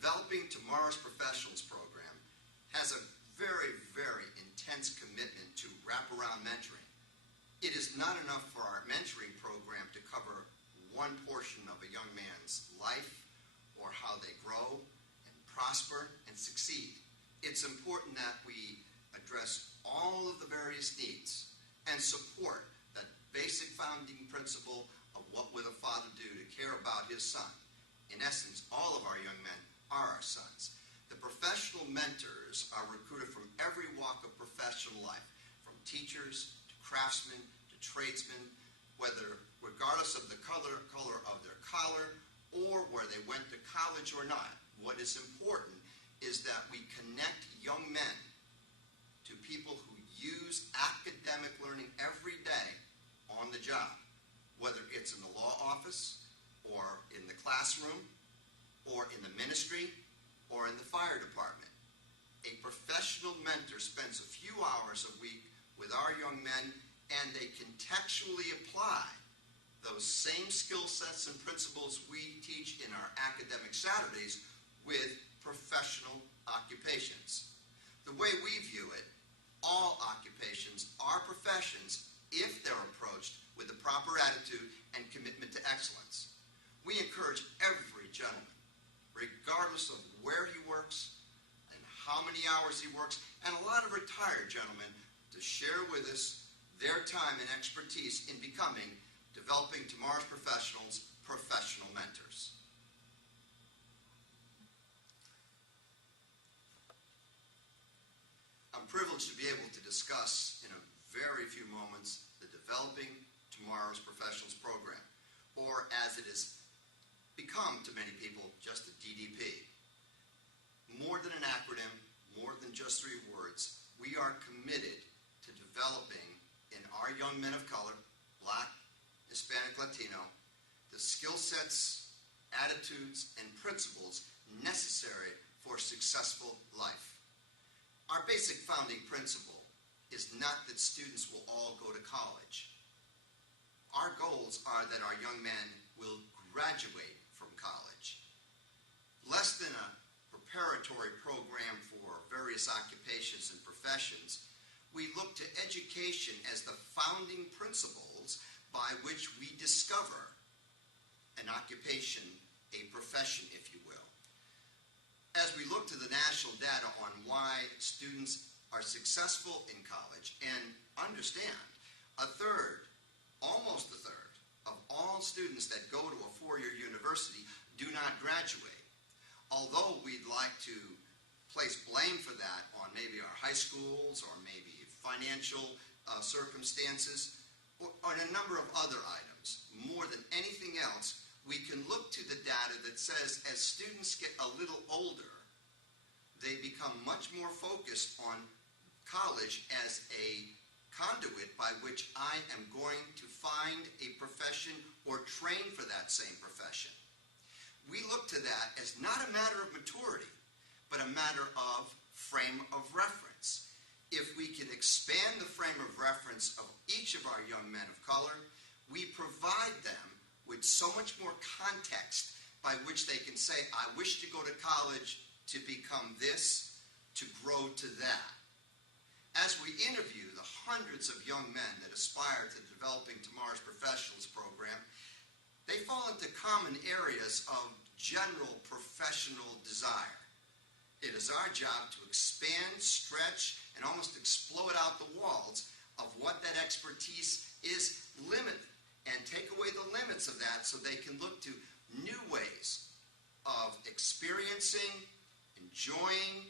Developing Tomorrow's Professionals program has a very, very intense commitment to wraparound mentoring. It is not enough for our mentoring program to cover one portion of a young man's life or how they grow and prosper and succeed. It's important that we address all of the various needs and support that basic founding principle of what would a father do to care about his son. In essence, all of our young men are our sons. The professional mentors are recruited from every walk of professional life, from teachers to craftsmen to tradesmen, regardless of the color of their collar or where they went to college or not. What is important is that we connect young men to people who use academic learning every day on the job, whether it's in the law office or in the classroom or in the ministry or in the fire department. A professional mentor spends a few hours a week with our young men, and they contextually apply those same skill sets and principles we teach in our academic Saturdays with professional occupations. The way we view it, all occupations are professions if they're approached with the proper attitude and commitment to excellence. We encourage every gentleman, regardless of where he works and how many hours he works, and a lot of retired gentlemen, to share with us their time and expertise in developing tomorrow's professionals, professional mentors. I'm privileged to be able to discuss in a very few moments the Developing Tomorrow's Professionals program, or as it has become to many people, just the DDP. More than an acronym, more than just 3 words, we are committed to developing in our young men of color, Black, Hispanic, Latino, the skill sets, attitudes, and principles necessary for a successful life. Our basic founding principle is not that students will all go to college. Our goals are that our young men will graduate from college. Less than a preparatory program for various occupations and professions, we look to education as the founding principles by which we discover an occupation, a profession, if you will. As we look to the national data on why students are successful in college, and understand almost a third of all students that go to a 4-year university do not graduate. Although we'd like to place blame for that on maybe our high schools or maybe financial circumstances or on a number of other items, more than anything else, we can look to the data that says as students get a little older, they become much more focused on college as a conduit by which I am going to find a profession or train for that same profession. We look to that as not a matter of maturity, but a matter of frame of reference. If we can expand the frame of reference of each of our young men of color, we provide them with so much more context by which they can say, I wish to go to college to become this, to grow to that. As we interview the hundreds of young men that aspire to Developing Tomorrow's Professionals program, they fall into common areas of general professional desire. It is our job to expand, stretch, and almost explode out the walls of what that expertise is limited, and take away the limits of that so they can look to new ways of experiencing, enjoying,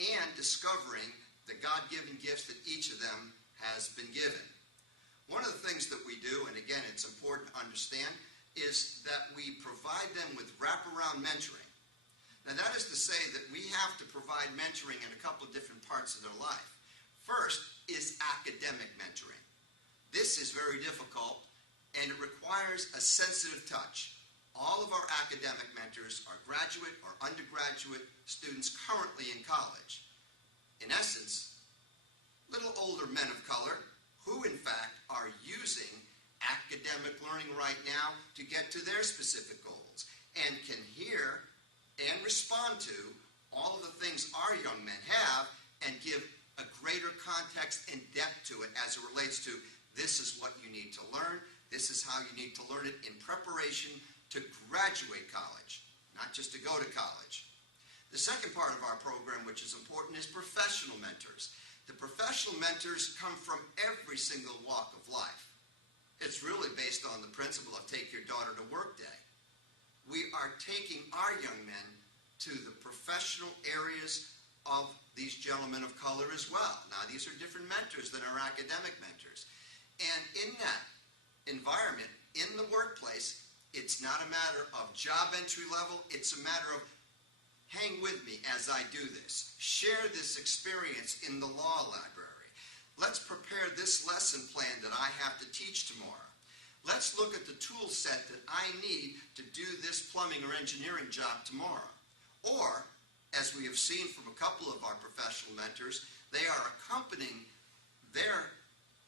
and discovering the God-given gifts that each of them has been given. One of the things that we do, and again it's important to understand, is that we provide them with wraparound mentoring. Now that is to say that we have to provide mentoring in a couple of different parts of their life. First is academic mentoring. This is very difficult and it requires a sensitive touch. All of our academic mentors are graduate or undergraduate students currently in college. In essence, little older men of color who in fact are using academic learning right now to get to their specific goals and can hear and respond to all of the things our young men have and give a greater context and depth to it as it relates to this is what you need to learn, this is how you need to learn it in preparation to graduate college, not just to go to college. The second part of our program, which is important, is professional mentors. The professional mentors come from every single walk of life. It's really based on the principle of take your daughter to work day. We are taking our young men to the professional areas of these gentlemen of color as well. Now, these are different mentors than our academic mentors. And in that environment, in the workplace, it's not a matter of job entry level, it's a matter of hang with me as I do this. Share this experience in the law library. Let's prepare this lesson plan that I have to teach tomorrow. Let's look at the tool set that I need to do this plumbing or engineering job tomorrow. Or, as we have seen from a couple of our professional mentors, they are accompanying their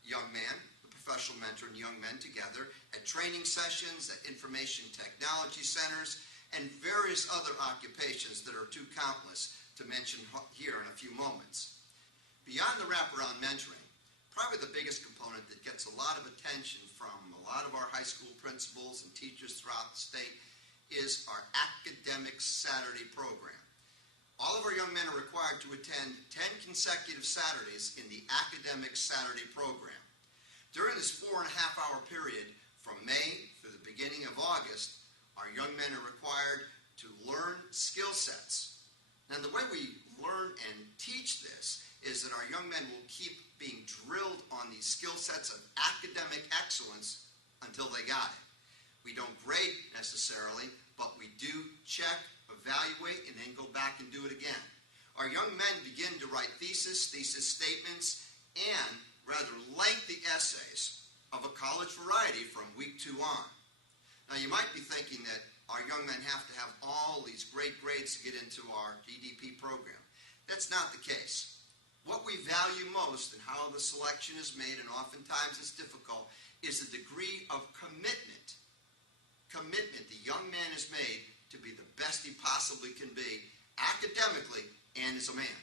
young man, the professional mentor and young men together at training sessions, at information technology centers, and various other occupations that are too countless to mention here in a few moments. Beyond the wraparound mentoring, probably the biggest component that gets a lot of attention from a lot of our high school principals and teachers throughout the state is our Academic Saturday program. All of our young men are required to attend 10 consecutive Saturdays in the Academic Saturday program. During this 4.5-hour period from May through the beginning of August, our young men are required to learn skill sets. Now, the way we learn and teach this is that our young men will keep being drilled on these skill sets of academic excellence until they got it. We don't grade necessarily, but we do check, evaluate, and then go back and do it again. Our young men begin to write thesis statements, and rather lengthy essays of a college variety from week 2 on. Now, you might be thinking that our young men have to have all these great grades to get into our DDP program. That's not the case. What we value most in how the selection is made, and oftentimes it's difficult, is the degree of commitment. Commitment the young man has made to be the best he possibly can be, academically and as a man.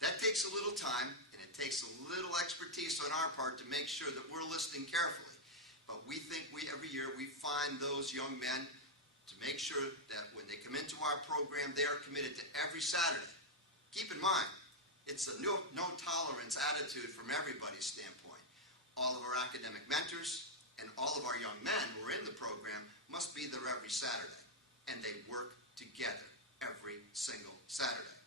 That takes a little time, and it takes a little expertise on our part to make sure that we're listening carefully. But we think every year we find those young men to make sure that when they come into our program, they are committed to every Saturday. Keep in mind, it's a no-tolerance attitude from everybody's standpoint. All of our academic mentors and all of our young men who are in the program must be there every Saturday, and they work together every single Saturday.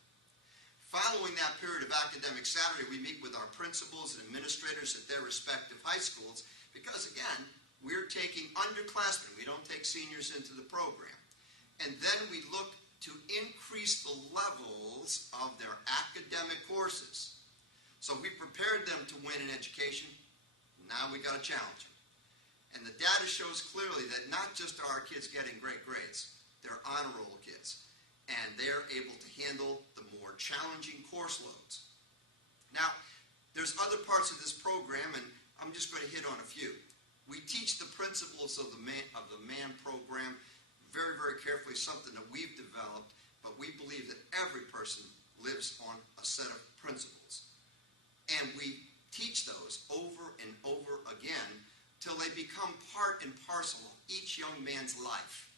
Following that period of Academic Saturday, we meet with our principals and administrators at their respective high schools because, again, we're taking underclassmen. We don't take seniors into the program. And then we look to increase the levels of their academic courses. So we prepared them to win in education. Now we got to challenge them. And the data shows clearly that not just are our kids getting great grades, they're honor roll kids. And they're able to handle the more challenging course loads. Now, there's other parts of this program, and I'm just going to hit on a few. We teach the principles of the MAN program very, very carefully, something that we've developed, but we believe that every person lives on a set of principles. And we teach those over and over again till they become part and parcel of each young man's life.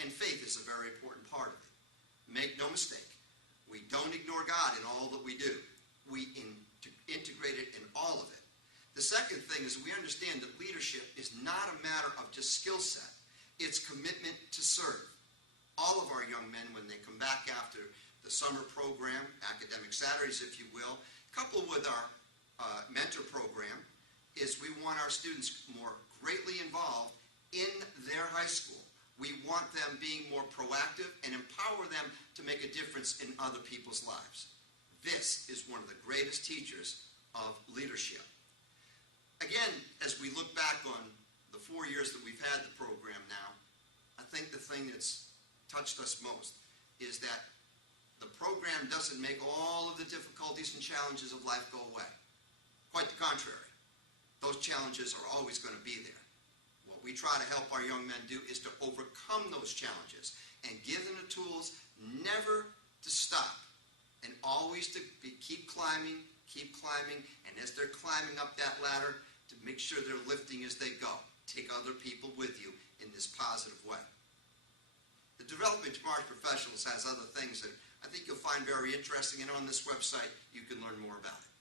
And faith is a very important part of it. Make no mistake, we don't ignore God in all that we do. We integrate it in all of it. The second thing is we understand that leadership is not a matter of just skill set. It's commitment to serve. All of our young men, when they come back after the summer program, Academic Saturdays, if you will, coupled with our mentor program, is we want our students more greatly involved in their high school. We want them being more proactive and empower them to make a difference in other people's lives. This is one of the greatest teachers of leadership. Again, as we look back on the 4 years that we've had the program now, I think the thing that's touched us most is that the program doesn't make all of the difficulties and challenges of life go away. Quite the contrary. Those challenges are always going to be there. What we try to help our young men do is to overcome those challenges and give them the tools always to keep climbing, and as they're climbing up that ladder, to make sure they're lifting as they go. Take other people with you in this positive way. The Developing Tomorrow's Professionals has other things that I think you'll find very interesting, and on this website you can learn more about it.